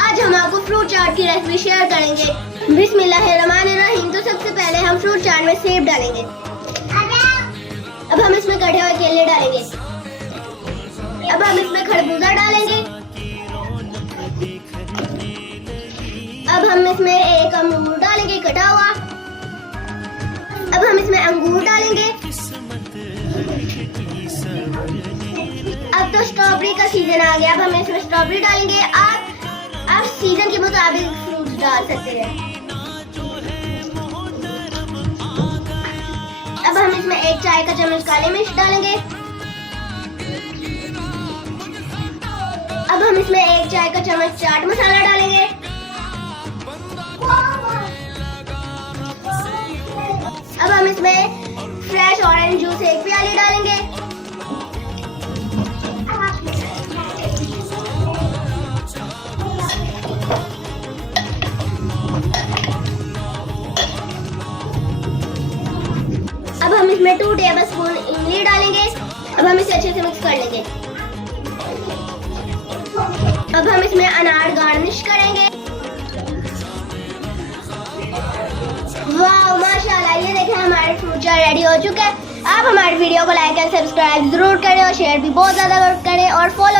आज हम आपको फ्रूट चाट की रेसिपी शेयर करेंगे। बिस्मिल्लाहिर्रहमानिर्रहीम। तो सबसे पहले हम फ्रूट चाट में सेब डालेंगे। अब हम इसमें कटे हुए केले डालेंगे। अब हम इसमें खरबूजा डालेंगे। अब हम इसमें एक अमरूद डालेंगे कटा हुआ। अब हम इसमें अंगूर डालेंगे। अब तो स्ट्रॉबेरी का सीजन आ गया। अब हम इसमें स्ट्रॉबेरी डालेंगे। आप सीजन के मुताबिक फ्रूट्स डाल सकते हैं। अब हम इसमें 1 चाय का चम्मच काली मिर्च डालेंगे। अब हम इसमें 1 चाय का चम्मच चाट मसाला डालेंगे। अब हम इसमें फ्रेश ऑरेंज जूस 1 प्याली डालेंगे। अब हम इसमें 2 टेबलस्पून इमली डालेंगे। अब हम इसे अच्छे से मिक्स कर लेंगे। अब हम इसमें अनार गार्निश करेंगे। वाह माशाल्लाह, ये देखें हमारे फ्रूट चाट रेडी हो चुका है। आप हमारे वीडियो को लाइक एंड सब्सक्राइब जरूर करें और शेयर भी बहुत ज्यादा करें और फॉलो